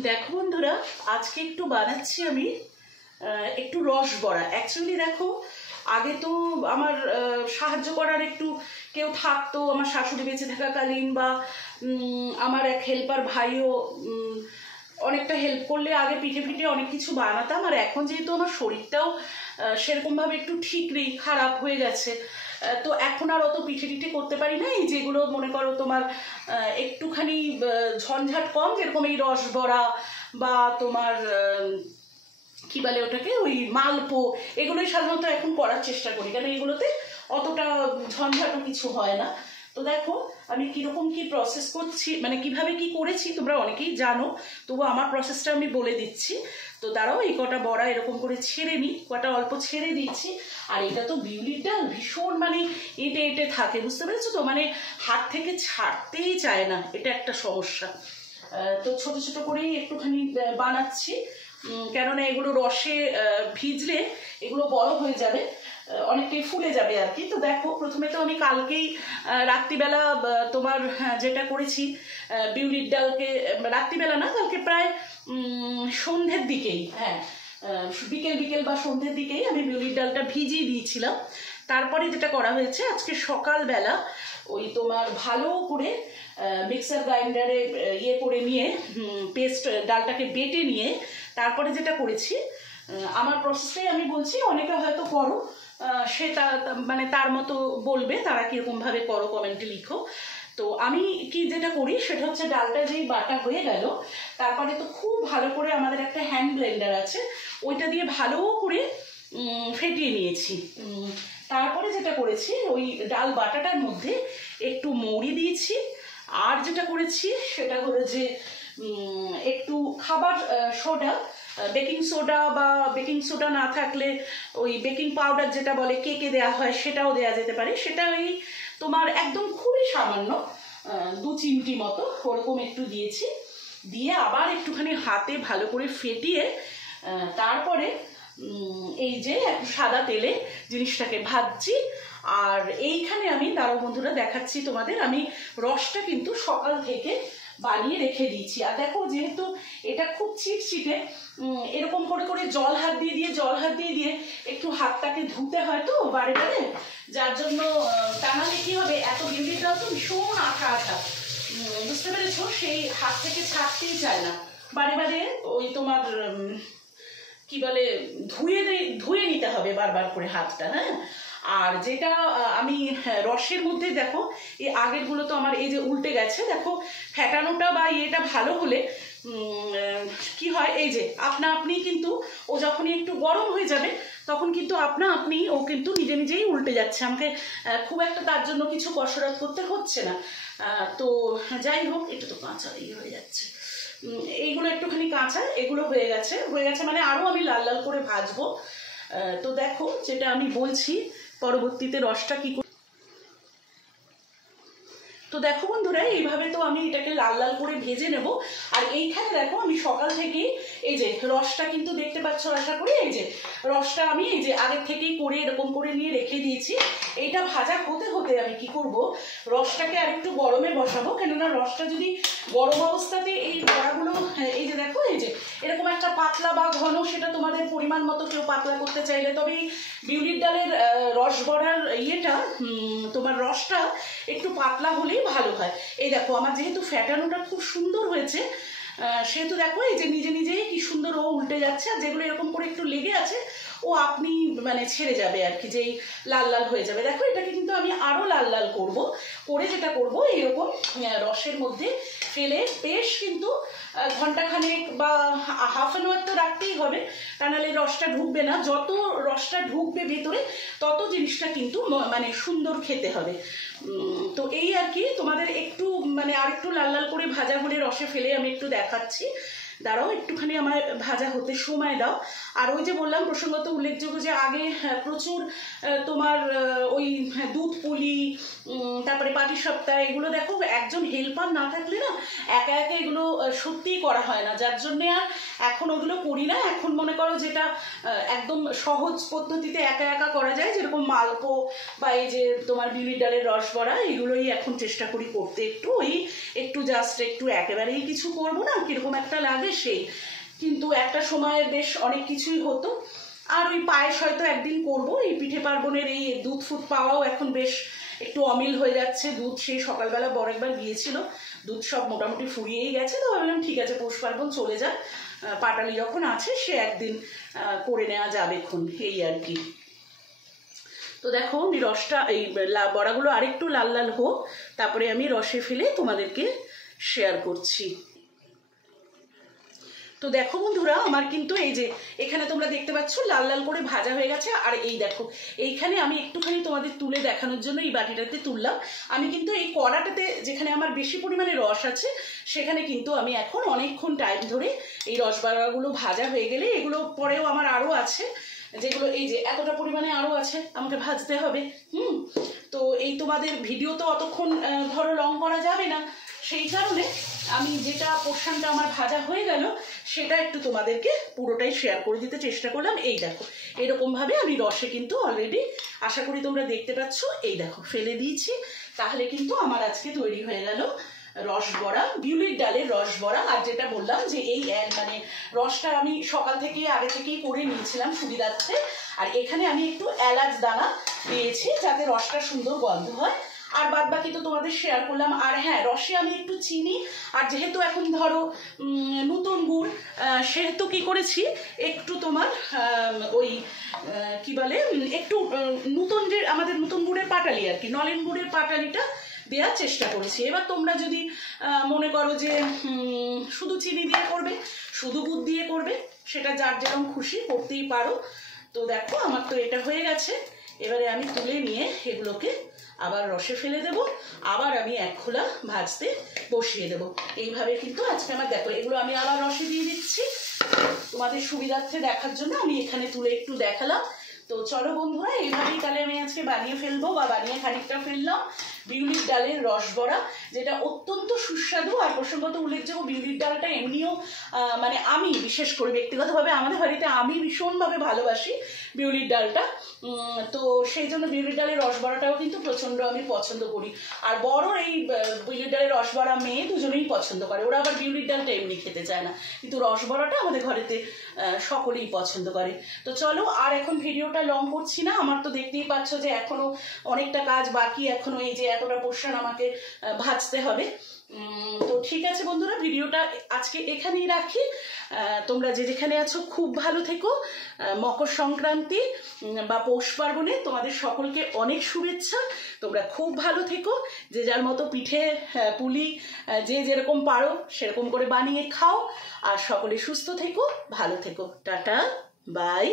দেখো বন্ধুরা, আজকে একটু বানাচ্ছি আমি একটু রস বড়া। অ্যাকচুয়ালি দেখো, আগে তো আমার সাহায্য করার একটু কেউ থাকতো, আমার শাশুড়ি বেঁচে থাকাকালীন, বা আমার এক হেল্পার ভাইও অনেকটা হেল্প করলে আগে পিঠে পিঠে অনেক কিছু বানাতাম। আর এখন যেহেতু আমার শরীরটাও সেরকমভাবে একটু ঠিক নেই, খারাপ হয়ে গেছে, তো এখন আর অত পিঠে টিঠে করতে পারি না। এই যেগুলো মনে করো তোমার একটুখানি ঝঞ্ঝাট কম, যেরকম এই রস বড়া বা তোমার কি বলে ওটাকে, ওই মালপো, এগুলোই সাধারণত এখন করার চেষ্টা করি, কেন এগুলোতে অতটা ঝঞ্ঝাটও কিছু হয় না। তো দেখো আমি কিরকম কি প্রসেস করছি, মানে কিভাবে কি করেছি তোমরা অনেকেই জানো, তবু আমার প্রসেসটা আমি বলে দিচ্ছি। তো দাঁড়াও, এই কটা বড়া এরকম করে ছেড়ে নিই, কটা অল্প ছেড়ে দিচ্ছি। আর এটা তো বিউলির ডাল, ভীষণ মানে এঁটে এঁটে থাকে, বুঝতে পেরেছো তো, মানে হাত থেকে ছাড়তেই চায় না, এটা একটা সমস্যা। তো ছোট ছোট করেই একটুখানি বানাচ্ছি, কেননা এগুলো রসে ভিজলে এগুলো বড় হয়ে যাবে, অনেকটাই ফুলে যাবে আর কি। তো দেখো, প্রথমে তো আমি কালকেই রাত্রিবেলা তোমার যেটা করেছি, বিউলির ডালকে রাত্রিবেলা না, কালকে প্রায় সন্ধ্যের দিকেই, হ্যাঁ বিকেল বিকেল বা সন্ধ্যের দিকেই আমি বিউলির ডালটা ভিজিয়ে দিয়েছিলাম। তারপরে যেটা করা হয়েছে, আজকে সকালবেলা ওই তোমার ভালো করে মিক্সার গ্রাইন্ডারে ইয়ে করে নিয়ে, পেস্ট ডালটাকে বেটে নিয়ে তারপরে যেটা করেছি, আমার প্রসেসটাই আমি বলছি, অনেকে হয়তো করো, সেটা মানে তার মতো বলবে, তারা কীরকমভাবে করো কমেন্টে লিখো। তো আমি কি যেটা করি সেটা হচ্ছে, ডালটা যেই বাটা হয়ে গেল, তারপরে তো খুব ভালো করে আমাদের একটা হ্যান্ড ব্লেন্ডার আছে, ওইটা দিয়ে ভালো করে ফেটিয়ে নিয়েছি। তারপরে যেটা করেছি, ওই ডাল বাটাটার মধ্যে একটু মৌরি দিয়েছি, আর যেটা করেছি সেটা হলো যে একটু খাবার সোডা, বেকিং সোডা, বা বেকিং সোডা না থাকলে ওই বেকিং পাউডার যেটা বলে কেকে দেওয়া হয়, সেটাও দেওয়া যেতে পারে। সেটা ওই তোমার একদম খুবই সামান্য 2 চিমটি মতো ওরকম একটু দিয়েছি, দিয়ে আবার একটুখানি হাতে ভালো করে ফেটিয়ে তারপরে এই যে একটু সাদা তেলে জিনিসটাকে ভাজছি। আর এইখানে আমি, দাঁড়াও বন্ধুরা দেখাচ্ছি তোমাদের, আমি রসটা কিন্তু সকাল থেকে বানিয়ে রেখে দিয়েছি। আর দেখো, যেহেতু এটা খুব চিটচিটে, এরকম করে করে জল হাত দিয়ে দিয়ে একটু হাতটাকে ধুতে হয় তো বারে বারে, যার জন্য তা নাহলে কি হবে, এত বিউলির ডাল তো ভীষণ আঠা আঠা, বুঝতে পেরেছো, সেই হাত থেকে ছাড়তেই চায় না, বারে বারে ওই তোমার কি বলে ধুয়ে নিতে হবে বারবার করে হাতটা, হ্যাঁ। আর যেটা আমি রসের মধ্যে দেখো, এই আগেরগুলো তো আমার এই যে উল্টে গেছে, দেখো ফেটানোটা বা ইয়েটা ভালো হলে কি হয়, এই যে আপনা আপনি কিন্তু ও যখনই একটু গরম হয়ে যাবে, তখন কিন্তু আপনা আপনি ও কিন্তু নিজে নিজেই উল্টে যাচ্ছে, আমাকে খুব একটা তার জন্য কিছু কসরত করতে হচ্ছে না। তো যাই হোক, এটা তো কাঁচা ইয়ে হয়ে যাচ্ছে, এইগুলো একটুখানি কাঁচা, এগুলো হয়ে গেছে মানে আরও আমি লাল লাল করে ভাজবো। তো দেখো, যেটা আমি বলছি, পরবর্তীতে রসটা কি। তো দেখো বন্ধুরা, এইভাবে তো আমি এটাকে লাল লাল করে ভেজে নেব। আর এইখানে দেখো, আমি সকাল থেকেই এই যে রসটা কিন্তু দেখতে পাচ্ছ আশা করি, এই যে রসটা আমি এই যে আগের থেকেই করে এরকম করে নিয়ে রেখে দিয়েছি। এইটা ভাজা হতে হতে আমি কি করব, রসটাকে আর একটু গরমে বসাবো, কেননা রসটা যদি গরম অবস্থাতে এই বড়াগুলো, এই যে দেখো এই যে এরকম একটা পাতলা বা ঘন, সেটা তোমাদের পরিমাণ মতো, কেউ পাতলা করতে চাইলে, তবে এই বিউলির ডালের রস বড়ার ইয়েটা, তোমার রসটা একটু পাতলা হলেই ভালো হয়। এই দেখো, আমার যেহেতু ফ্যাটানোটা খুব সুন্দর হয়েছে, সেহেতু দেখো এই যে নিজে নিজেই কি সুন্দর ও উল্টে যাচ্ছে। আর যেগুলো এরকম করে একটু লেগে আছে, ও আপনি মানে ছেড়ে যাবে আর কি, যেই লাল লাল হয়ে যাবে। দেখো, এটাকে কিন্তু আমি আরও লাল লাল করব, করে যেটা করব, এরকম রসের মধ্যে ফেলে বেশ কিন্তু ঘন্টাখানেক বা হাফ অ্যান আওয়ার তো রাখতেই হবে, তা নাহলে রসটা ঢুকবে না। যত রসটা ঢুকবে ভেতরে, তত জিনিসটা কিন্তু মানে সুন্দর খেতে হবে। তো এই আর কি, তোমাদের একটু মানে আর একটু লাল লাল করে ভাজা হলে রসে ফেলে আমি একটু দেখাচ্ছি, দাঁড়াও একটুখানি আমার ভাজা হতে সময় দাও। আর ওই যে বললাম, প্রসঙ্গত উল্লেখযোগ্য যে আগে প্রচুর তোমার ওই দুধ পুলি, তারপরে পাটিসাপটা, এগুলো দেখো একজন হেল্পার না থাকলে না একা একা এগুলো সত্যিই করা হয় না, যার জন্যে আর এখন ওগুলো করি না। এখন মনে করো যেটা একদম সহজ পদ্ধতিতে একা একা করা যায়, যেরকম মালপো বা এই যে তোমার বিউলির ডালের রস বড়া এগুলোই এখন চেষ্টা করি করতে, একটু জাস্ট একটু একেবারেই কিছু করব না, কিরকম একটা লাগে সেই, কিন্তু একটা সময় বেশ অনেক কিছুই হতো। আর ওই পায়েস হয়তো একদিন করব। এই পিঠে পার্বণের এই দুধ ফুট পাওয়াও এখন বেশ একটু অমিল হয়ে যাচ্ছে। দুধ সেই সকালবেলা বড় একবার গিয়েছিল, দুধ সব মোটামুটি ফুরিয়েই গেছে। তো ভাবলাম ঠিক আছে, পৌষ পার্বণ চলে যাক, পাটালি যখন আছে সে একদিন করে নেওয়া যাবে এখন, এই আর কি। তো দেখো আমি রসটা, এই বড়াগুলো আরেকটু লাল লাল হোক, তারপরে আমি রসে ফেলে তোমাদেরকে শেয়ার করছি। তো দেখো বন্ধুরা, আমার কিন্তু এই যে এখানে তোমরা দেখতে পাচ্ছ লাল লাল করে ভাজা হয়ে গেছে। আর এই দেখো এইখানে আমি একটুখানি তোমাদের তুলে দেখানোর জন্য এই বাটিটাতে তুললাম। আমি কিন্তু এই কড়াটাতে যেখানে আমার বেশি পরিমাণে রস আছে, সেখানে কিন্তু আমি এখন অনেকক্ষণ টাইম ধরে এই রসবড়াগুলো ভাজা হয়ে গেলে, এগুলো পরেও আমার আরও আছে, যেগুলো এই যে এতটা পরিমাণে আরও আছে আমাকে ভাজতে হবে। তো এই তোমাদের ভিডিও তো অতক্ষণ ধরো লং করা যাবে না, সেই কারণে আমি যেটা পোর্শনটা আমার ভাজা হয়ে গেল সেটা একটু তোমাদেরকে পুরোটাই শেয়ার করে দিতে চেষ্টা করলাম। এই দেখো এরকমভাবে আমি রসে কিন্তু অলরেডি, আশা করি তোমরা দেখতে পাচ্ছ, এই দেখো ফেলে দিয়েছি। তাহলে কিন্তু আমার আজকে তৈরি হয়ে গেল রসবড়া, বিউলির ডালের রসবড়া। আর যেটা বললাম যে এই মানে রসটা আমি সকাল থেকেই আগে থেকেই করে নিয়েছিলাম সুবিধার্থে। আর এখানে আমি একটু এলাচ দানা দিয়েছি যাতে রসটা সুন্দর গন্ধ হয়। আর বাদ বাকি তো তোমাদের শেয়ার করলাম। আর হ্যাঁ, রসে আমি একটু চিনি, আর যেহেতু এখন ধরো নতুন গুড়, সেহেতু কি করেছি একটু তোমার ওই কি বলে, একটু নতুন যে আমাদের নতুন গুড়ের পাটালি আর কি, নলেন গুড়ের পাটালিটা দেওয়ার চেষ্টা করেছি। এবার তোমরা যদি মনে করো যে শুধু চিনি দিয়ে করবে, শুধু গুড় দিয়ে করবে, সেটা যার যেরকম খুশি করতেই পারো। তো দেখো আমার তো এটা হয়ে গেছে। এবারে আমি তুলে নিয়ে এগুলোকে আবার রসে ফেলে দেব, আবার আমি এক খোলা ভাজতে বসিয়ে দেব। এইভাবে কিন্তু আজকে আমার, দেখো এগুলো আমি আবার রসে দিয়ে দিচ্ছি তোমাদের সুবিধার্থে দেখার জন্য, আমি এখানে তুলে একটু দেখালাম। তো চলো বন্ধুরা, এইভাবেই তাহলে আমি আজকে বানিয়ে ফেলবো, বা বানিয়ে খানিকটা ফেললাম বিউলির ডালের রসবড়া, যেটা অত্যন্ত সুস্বাদু। আর প্রসঙ্গত উল্লেখযোগ্য, বিউলির ডালটা এমনিও মানে আমি বিশেষ করে ব্যক্তিগতভাবে আমাদের বাড়িতে আমি ভীষণভাবে ভালোবাসি বিউলির ডালটা। তো সেই জন্য বিউলির ডালের রসবড়াটাও কিন্তু প্রচণ্ড আমি পছন্দ করি। আর বড় এই বিউলির ডালের রসবড়া মেয়ে দুজনেই পছন্দ করে, ওরা আবার বিউলির ডালটা এমনি খেতে চায় না, কিন্তু রসবড়াটা আমাদের ঘরেতে সকলেই পছন্দ করে। তো চলো, আর এখন ভিডিওটা লং করছি না, আমার তো দেখতেই পাচ্ছ যে এখনো অনেকটা কাজ বাকি, এখনো এই যে এতটা পোর্শন আমাকে ভাজতে হবে। তো ঠিক আছে বন্ধুরা, ভিডিওটা আজকে এখানেই রাখি। তোমরা যে যেখানে আছো খুব ভালো থেকো। মকর সংক্রান্তি বা পৌষ পার্বণে তোমাদের সকলকে অনেক শুভেচ্ছা। তোমরা খুব ভালো থেকো, যে যার মতো পিঠে পুলি যে যেরকম পারো সেরকম করে বানিয়ে খাও। আর সকলে সুস্থ থেকো, ভালো থেকো। Tata, by.